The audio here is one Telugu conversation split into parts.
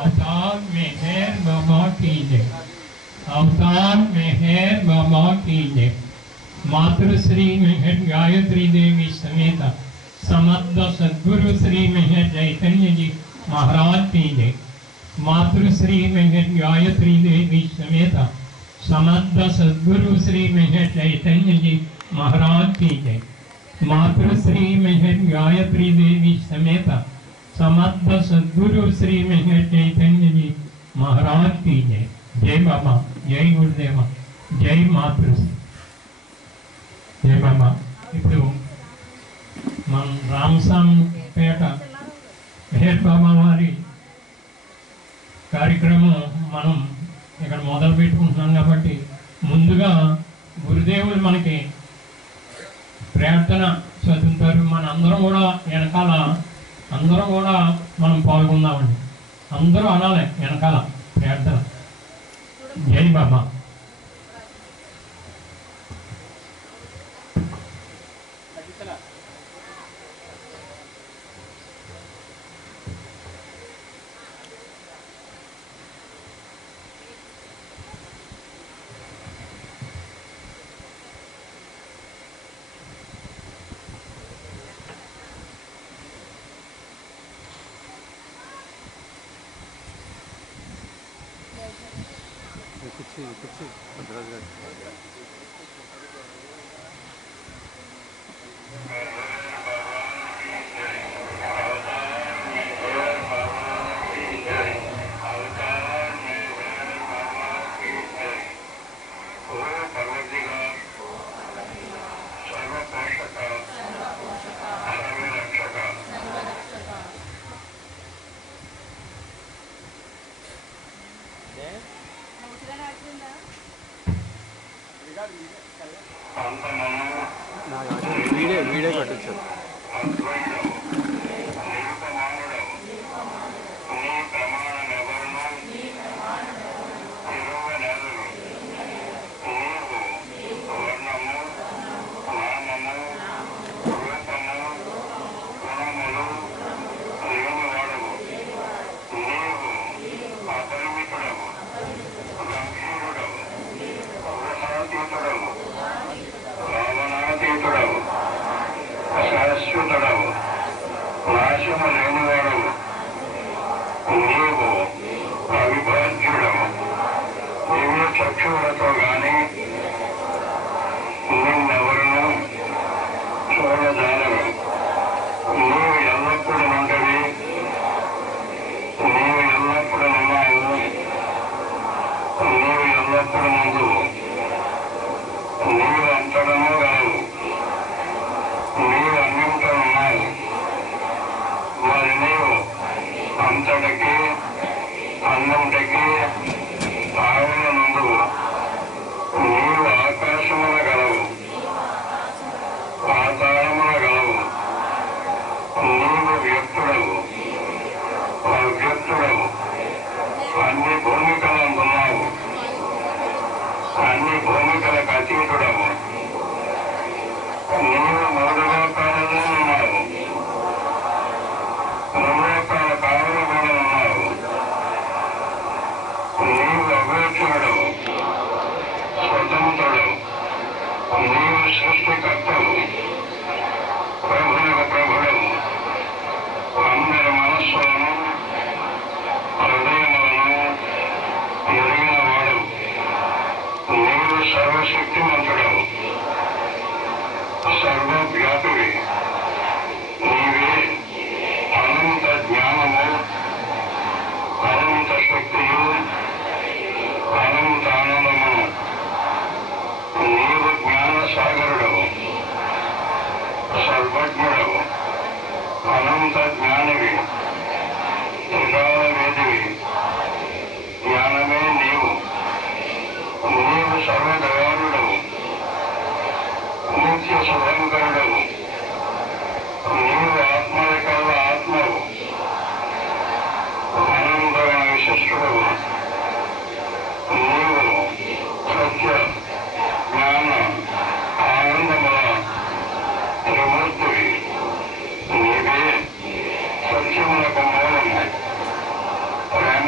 अवतार मेहर बाबा की जय। अवतार मेहर बाबा की जय। मातृश्री मेहर गायत्री देवी समेत समर्थ सद्गुरु श्री मेहर चैतन्य जी महाराज की जय। मातृश्री मेहर गायत्री देवी समेत समर्थ सद्गुरु श्री मेहर चैतन्य जी महाराज की जय। मातृश्री मेहर गायत्री देवी समेत समर्थ सद्गुरु श्री मेहर चैतन्य जी महाराज की जय। जय बाबा, जय गुरुदेव, जय मातृश्री, जय बाबा। ఇప్పుడు మన రామస్వామిపేట మెహర్ బాబా వారి కార్యక్రమం మనం ఇక్కడ మొదలు పెట్టుకుంటున్నాం కాబట్టి ముందుగా గురుదేవులు మనకి ప్రార్థన చదువుతారు. మన అందరం కూడా వెనకాల అందరం కూడా మనం పాల్గొందామండి. అందరూ అనాలి వెనకాల ప్రార్థన. జై బాబా. कुछ వీడియో కట్టచ్చు. శాశ్వతుడవు, నాశము లేనివాడవు, నీవు అవిభాజ్యుడవు. దివ్య చక్షువులతో గాని నిన్నెవరును చూడజాలరు. నీవు ఎల్లప్పుడూ నుండివి, నీవు ఎల్లప్పుడూ ఉన్నావు, నీవు ఎల్లప్పుడూ ముందు, నీవు అంతటను గలవు, నీవు అన్నింటూ ఉన్నావు. మరి నీవు అంతటికి అన్నింటికి ఆవుల నుండు. నీవు ఆకాశముల గలవు, పాతాళముల గలవు. నీవు వ్యక్తుడవు, అవ్యక్తుడవు. అన్ని భూమికలందున్నావు, అన్ని భూమికలకు అతీతుడవు. నీవు మూడు లోకాలలో ఉన్నావు, ముల్లోకాల కావలు కూడా ఉన్నావు. నీవు అవేక్షుడవు, స్వతంత్రుడవు. నీవు సృష్టికర్తవు, ప్రభువులకు ప్రభుడవు. అందరి మనస్సులను హృదయములను ఎరిగిన వాడవు. నీవు సర్వశక్తిమంతుడవు, సర్వవ్యాపివి. నీవే అనంత జ్ఞానము, అనంత శక్తియు, అనంత ఆనందము. నీవు జ్ఞాన సాగరుడవు, సర్వజ్ఞుడవు, అనంత జ్ఞానివి, త్రికాల వేదివి. జ్ఞానమే నీవు. నీవు సర్వదయాళుడవు, నిత్య శుభంకరుడవు. నీవు ఆత్మవికల ఆత్మవు, అనంతమైన విశిష్టుడవు. నీవు సత్య జ్ఞాన ఆనందముల త్రిమూర్తివి. నీవే సత్యములకు మూలము, ప్రేమ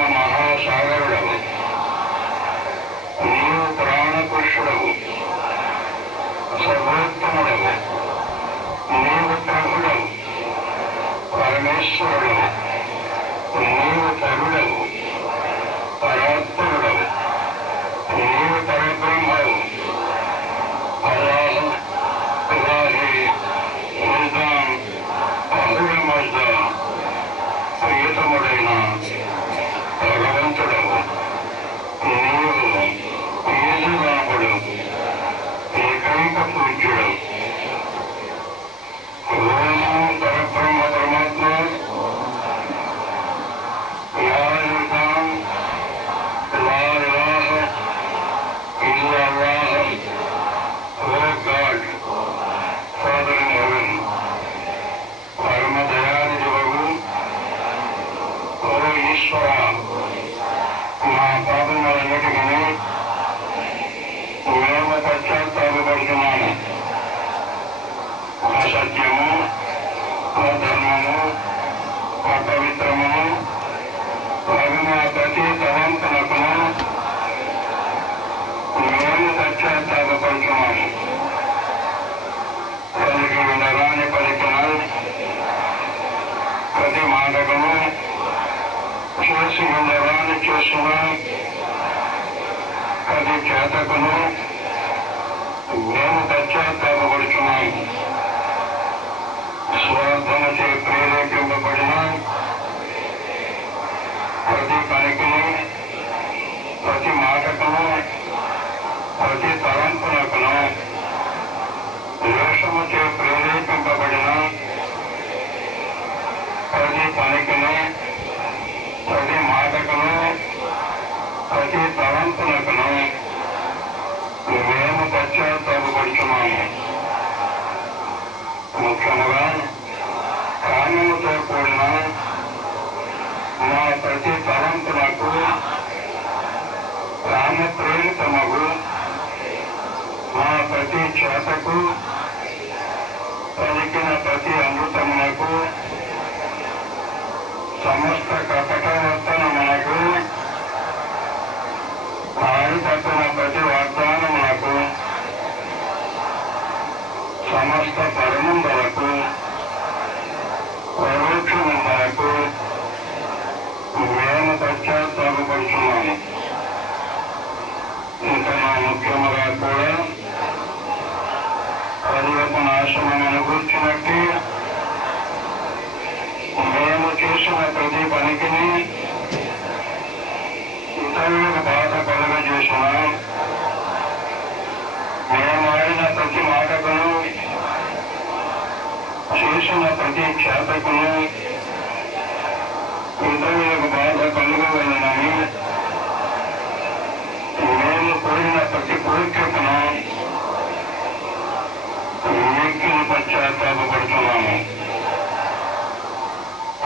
ఈశ్వర మా పాపములన్నిటికీ మేము పశ్చాత్తాపడుతున్నాము. అసత్యము, అధర్మము, అపవిత్రము మా ప్రతి తలంపునకును మేము పశ్చాత్తాపడుతున్నాము. పలికి వినరాని పలికిన ప్రతి మాటకును చేసి వినరాని చేసిన ప్రతి చేతకును మేము పశ్చాత్తాపడుతున్నాము. స్వార్థముచే ప్రేరేపింపబడిన ప్రతి పనికిని, ప్రతి మాటకును, ప్రతి తలంపునకును దోషముచే ప్రేరేపింపబడిన ప్రతి పనికిని, ప్రతి మాటకును, ప్రతి తలంపునకును మేము పశ్చాత్తాపడుతున్నాము. ముఖ్యముగా కామముతో కూడిన మా ప్రతి తలంపునకు కామ ప్రేరితమగు మా ప్రతి చేతకు పలికిన ప్రతి అమృతమునకు సమస్త కపటవర్తనమునకు ఆడిపట్టిన ప్రతి వాగ్దానమునకు సమస్త పరమందలకు పరోక్షమందలకు మేము పశ్చాత్తాపడుతున్నాము. ఇంకా మా ముఖ్యముగా కూడా పర్వత నాశనమును కూర్చున్నట్టు మేము చేసిన ప్రతి పనికిని ఇతరులకు బాధ కలుగజేసిన మేము ఆడిన ప్రతి మాటకును చేసిన ప్రతి చేతకును ఇతరులకు బాధ కలుగవలనని మేము కోరిన ప్రతి కోరికను వ్యక్తిని పశ్చాత్తాపడుతున్నాము.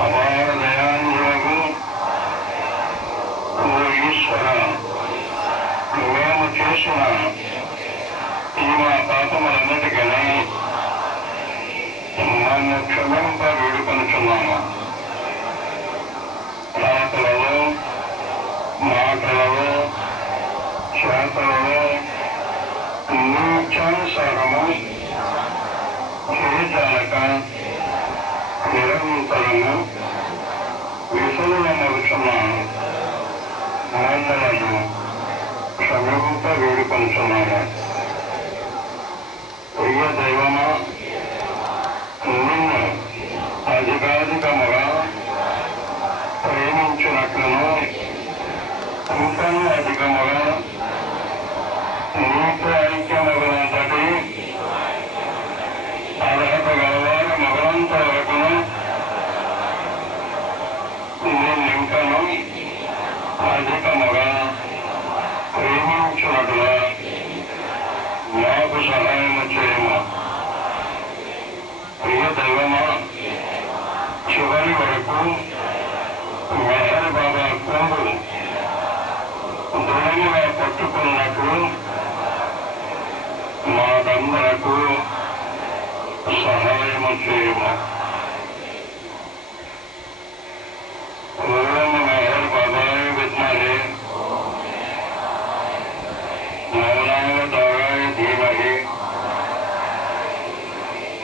అపార దయాన్యులకు ఓ ఈశ్వర, మేము చేసిన ఈ మా పాపములన్నిటికీ నన్ను క్షమింప వేడుకొనుచున్నాము. రాతలలో, మాటలలో, చేతలలో నీచానుసారము చేజాలక నిరంతరము విఫలమవుతున్నాను. మమ్మలను క్షమింప వేడుకొనుచున్నాము. ప్రియ దైవమా, నిన్ను అధికాధికముగా ప్రేమించినట్లును ఇంకనూ అధికముగా నీతో ఐక్యమగునంతటి అర్హత గలవారు మగలంత వరకును నిన్నింకను అధికముగా ప్రేమించినట్లుగా మాకు సహాయము చేయము. ప్రియ దైవమా, చివరి వరకు మెహర్ బాబా కొంగు దృఢముగా పట్టుకున్నట్లు మాకందరకు సహాయము చేయము. ఓం మెహర్ బాబాయ విద్మహే మౌలావతారాయ ధీమహి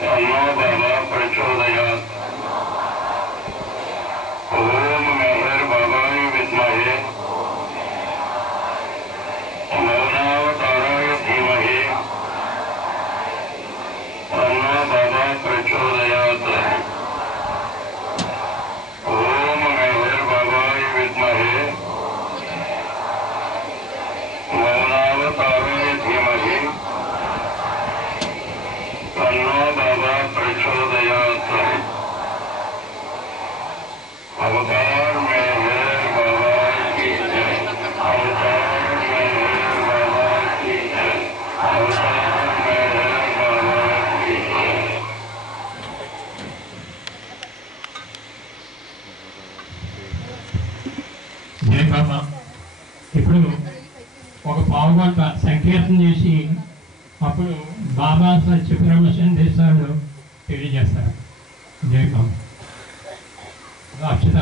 తన్నో బాబా ప్రచోదయాత్. ఓం మెహర్ బాబాయ విద్మహే మౌలావతారాయ ధీమహి తన్నో బాబా ప్రచోదయాత్. అమ్మ. ఇప్పుడు ఒక పావుగంట సంకీర్తన చేసి అప్పుడు బాబా సత్యబ్రహ్మ సందేశాలు తెలియజేస్తారు. జయకం అక్షత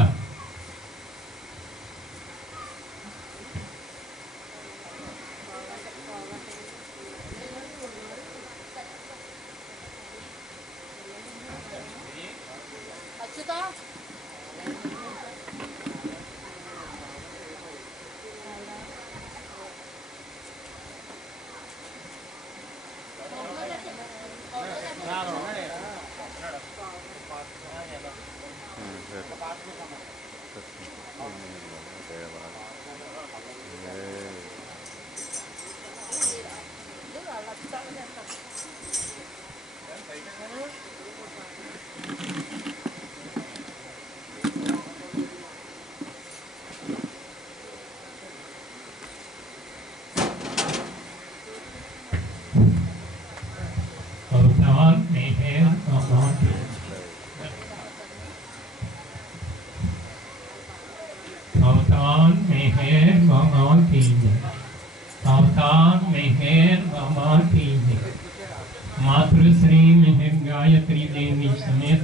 मातृश्री मेहर गायत्री देवी समेत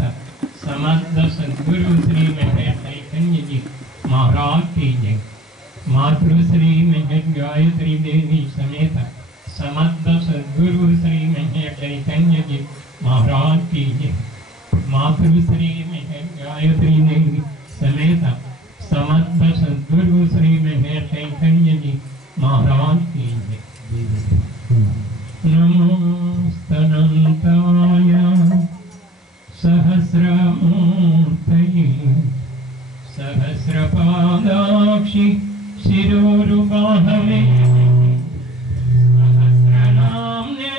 समस्त सद्गुरु श्री मेहर चैतन्य जी महाराज की जय। मातृश्री मेहर गायत्री देवी समेत समस्त सद्गुरु श्री मेहर चैतन्य जी महाराज की जय। मातृश्री मेहर गायत्री देवी समेत समस्त सद्गुरु श्री मेहर चैतन्य जी महाराज की जय। नमोस्तनन्ताय सहस्रमूर्तये सहस्रपादाक्षि शिरोरुबाहवे सहस्रनाम्ने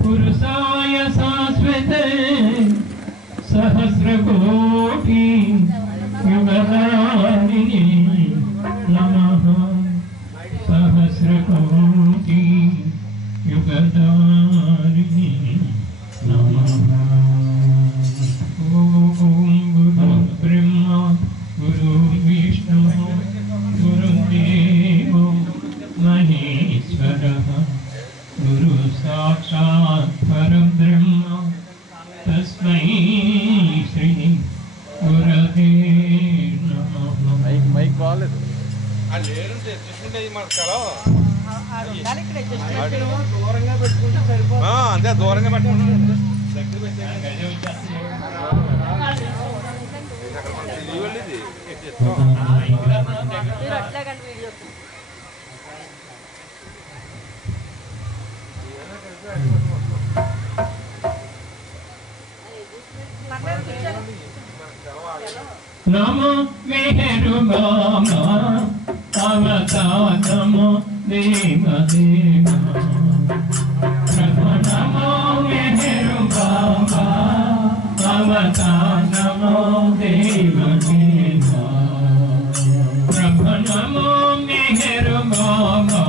पुरुषाय शाश्वते सहस्रकोटि युगधारिणे नमः। सहस्रकोटि युगधारिणे नमः। ॐ गुरु ब्रह्मा गुरु विष्णु गुरुदेवो महेश्वरः गुरु साक्षात् परब्रह्म तस्मै श्री गुरवे नमः। మైక్ బాగాలేదు. అంతే దూరంగా పెట్టుకుంటాను. नमो मेहरु बाबा अवतारमो देव देवा। नमो मेहरु बाबा अवतारमो देव देवा। प्रभु नमो मेहरु बाबा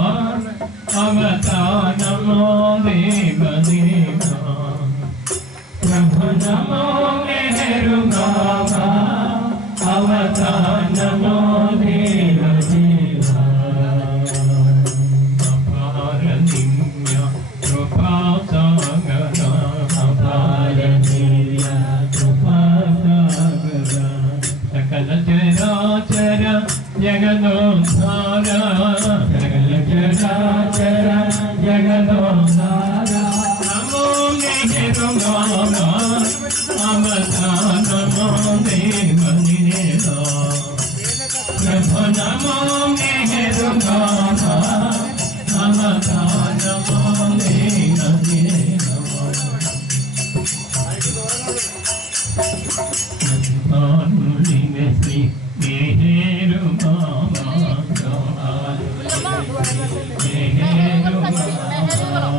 अवतारमो देव देवा। प्रभु नमो मेहरु बाबा अवतारमो देव देवा। अपार दिव्य कृपा सागर अपार दिव्य कृपा सागर सकल चराचर जगदोद्धार सकल चराचर जगदोद्धार। नमो मेहरु बाबा अवतारमो देव देवा। प्रभु नमो मेहरु बाबा अवतारमो देव देवा। अनुली में श्री मेहरु बाबा मेहरु बाबा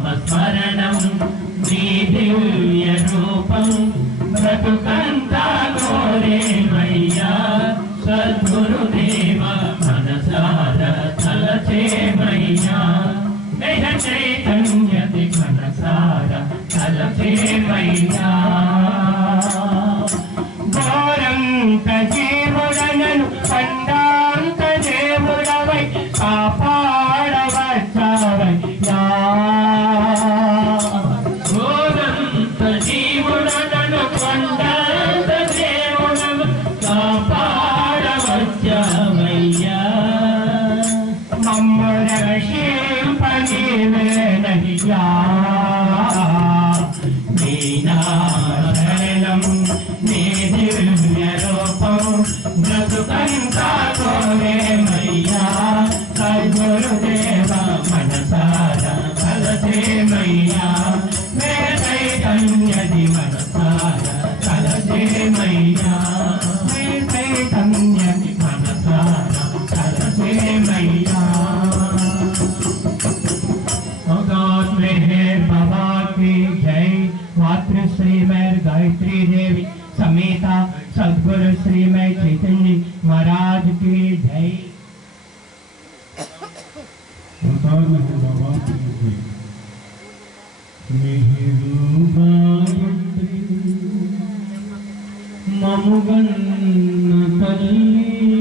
బ్రతుకంతా కోరేమయ్యా సద్గురుదేవ మనసార తలచేమయ్యా దేహ చైతన్యతి మనసార తలచేమయ్యా ఘోరంత జీవుడనను పండాంత దేవుడవై కాపాడవచ్చావయ్యా ఘోరంత జీవుడనను పండాంత దేవుడవై కాపాడవచ్చావయ్యా మమ్ము రక్షింపనీవేనయ్యా నీ నామశరణం నీ దివ్య రూపం బ్రతుకంతా కోరేమయ్యా సద్గురుదేవ మనసార తలచేమయ్యా చైతన్యది మనసార తలచేమయ్యా చైతన్యది మనసార తలచేమయ్యా God मेहर बाबा की जय मातृश्री मेहर गायत्री देवी समेता सद्गुरु श्री मैं चैतन्य महाराज की जय बाबा की जय मेहरु गायत्री ममुगन्न तल्ली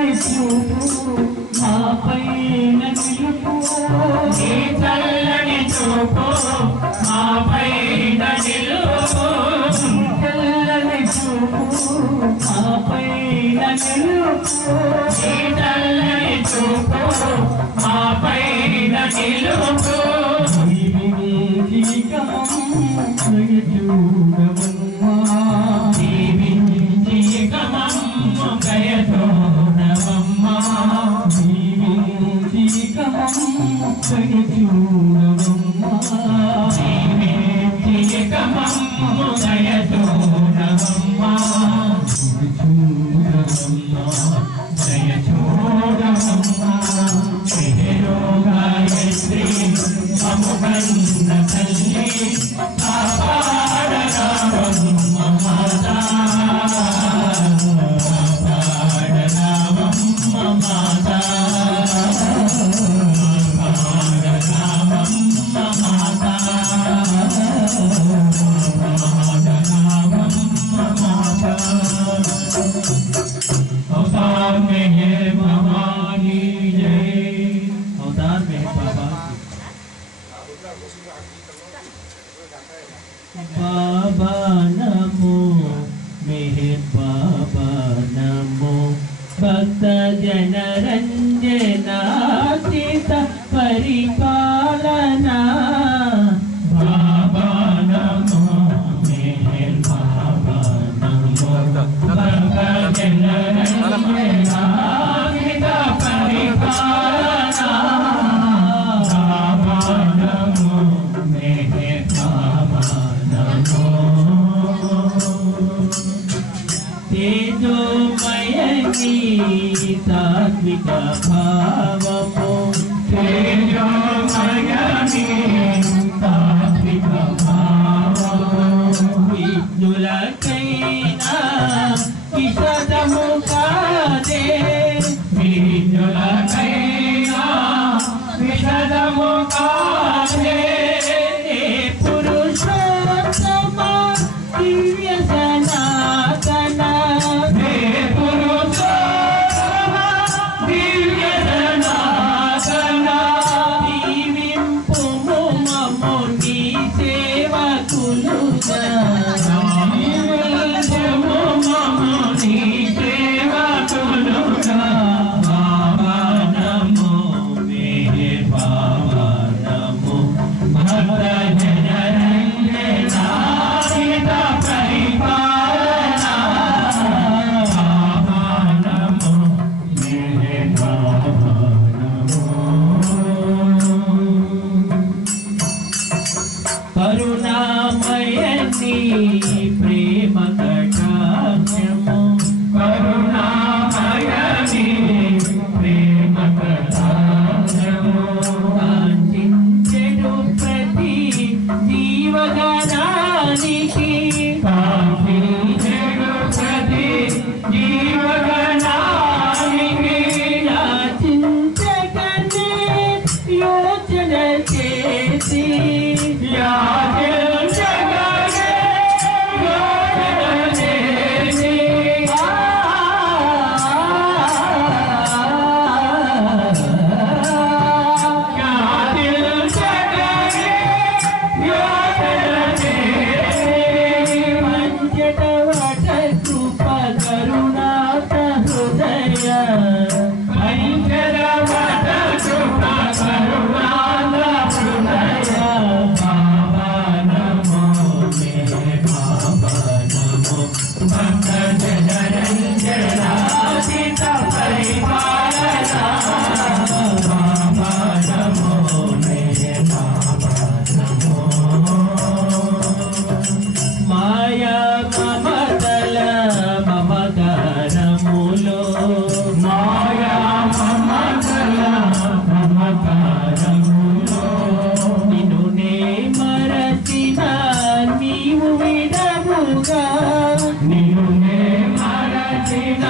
చల్లని చూపు మాపైన నిలుపు నీ చల్లని చూపు మాపైన నిలుపు చల్లని చూపు మాపైన నిలుపు నీ చల్లని చూపు మాపైన నిలుపు बाबा नमो मेहर बाबा नमो भक्त जन रंजना सीता परिपालना बाबा नमो मेहर बाबा नमो भक्त जन रंजना सीता परिपालना बाबा नमो मेहर बाबा तेजोमयनी सात्विक भावमो तेजोमयनी सात्विक भावमो विज्ञुलकैना विशदमुखादे विज्ञुलकैना विशदमुखादे पुरुषोत्तमा दिव्य सनातन करुणामयनी प्रेम कटाक्षमो करुणामयनी प्रेम कटाक्षमो कांचिंచెడు प्रति जीवगणानिकी कांचिंచెడు प्रति जीवगणानिकी याचिంచకనే యోచన చేసి Nino ne maratina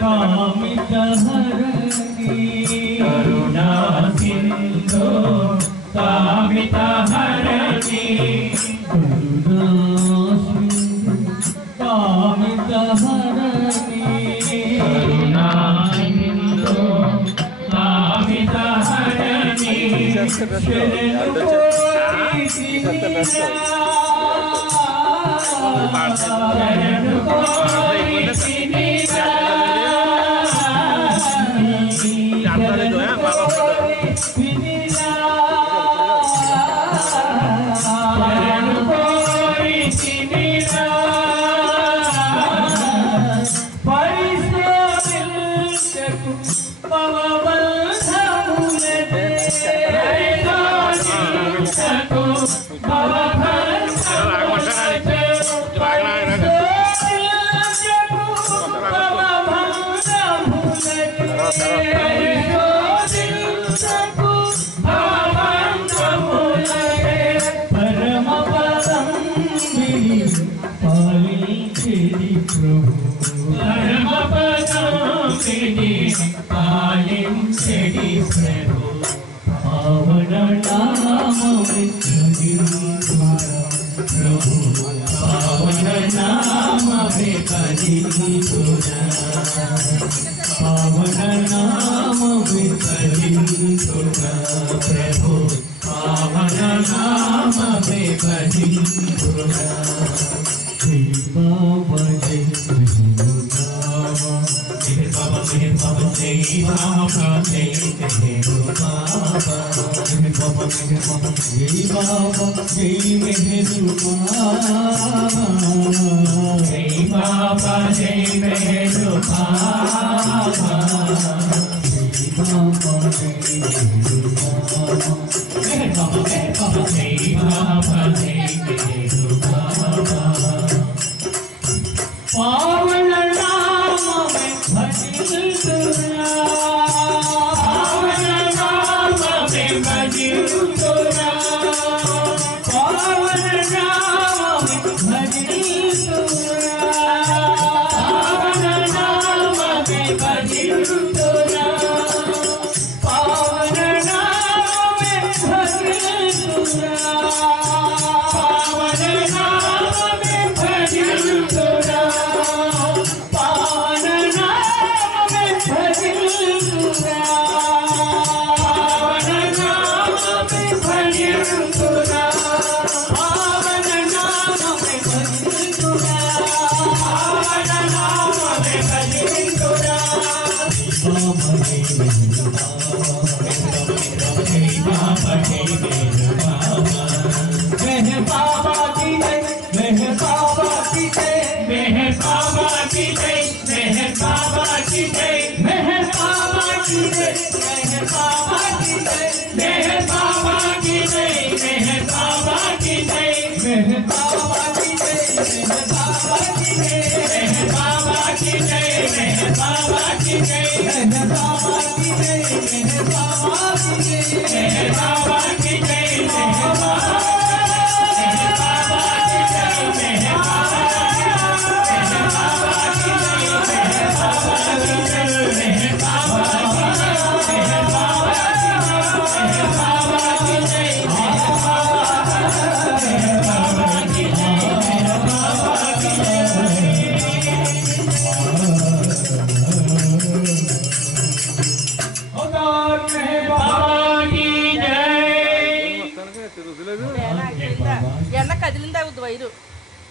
కామితహరణి కరుణా సింధు కామితహరణి కరుణా సింధు కామితహరణి కరుణా సింధు కామితహరణి శరణు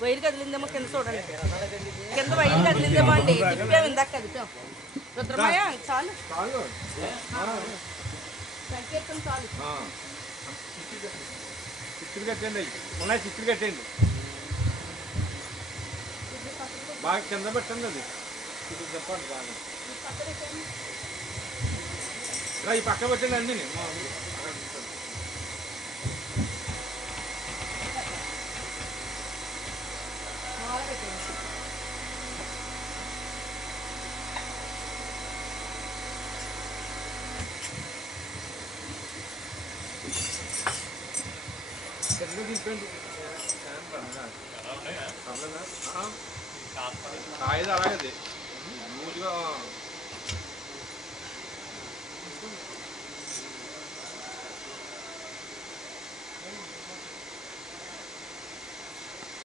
వైర్ కదిలిందేమో కింద చూడండి, కింద వైర్ కదిలిందేమో అండి. తిప్పాము ఇందాక కదిపాం. రుద్రమయ్య చాలు సంకేతం చాలు. చిక్కులు కట్టండి, ఉన్నాయి చిక్కులు కట్టండి, బాగా కింద పెట్టండి. అది చెప్పండి బాగా ఈ పక్క పెట్టండి అండి. కాయది అలాగది ఇందులో